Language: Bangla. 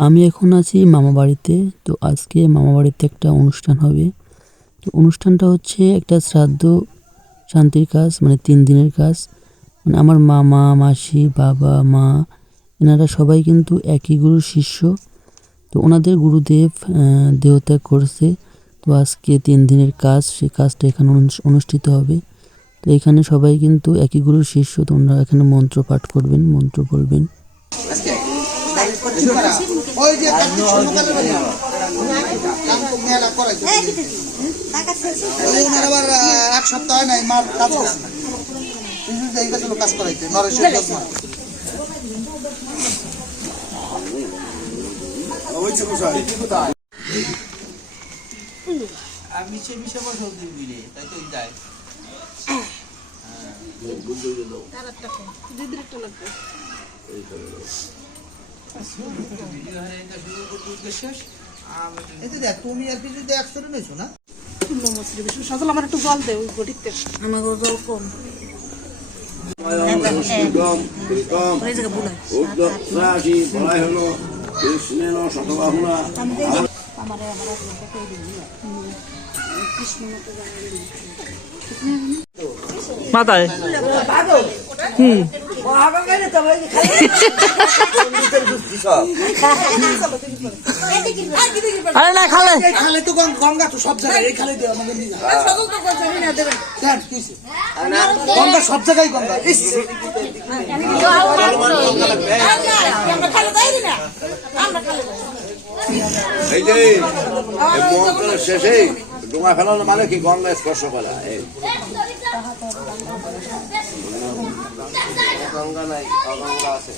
আমি এখন আছি মামা বাড়িতে, তো আজকে মামা বাড়িতে একটা অনুষ্ঠান হবে। তো অনুষ্ঠানটা হচ্ছে একটা শ্রাদ্ধ শান্তির কাজ মানে তিন দিনের কাজ। মানে আমার মামা, মাসি, বাবা, মা, এনারা সবাই কিন্তু একই গুরুর শিষ্য। তো ওনাদের গুরুদেব দেহত্যাগ করছে। তো আজকে তিন দিনের কাজ, সেই কাজটা এখানে অনুষ্ঠিত হবে। তো এখানে সবাই কিন্তু একই গুরুর শিষ্য, তো ওনারা এখানে মন্ত্র পাঠ করবেন, মন্ত্র বলবেন। ওই যে তো মেলা করাইছে। আবার, এক সপ্তাহ হয় নাই, মার কাজ যে কাজ করাইছে, যজমান। আমি সে বিষয় বসে দিবি তাই তো যাই। এই তো দেখ, তুমি আর কিছু না? সজল আমার একটু জল দে ওই গটিতে আমাকে জল কম। ওই জায়গা আরে না খালে। খালে তো গঙ্গা তো সব জায়গায় এই খালে আমাদের হয়েছে? গঙ্গা সব জায়গায় গঙ্গা। এই যে মন্ত্রের শেষে ডোঙা ফেলানো মানে কি? গঙ্গা স্পর্শ করা এই। গঙ্গা নাই অগঙ্গা আছে।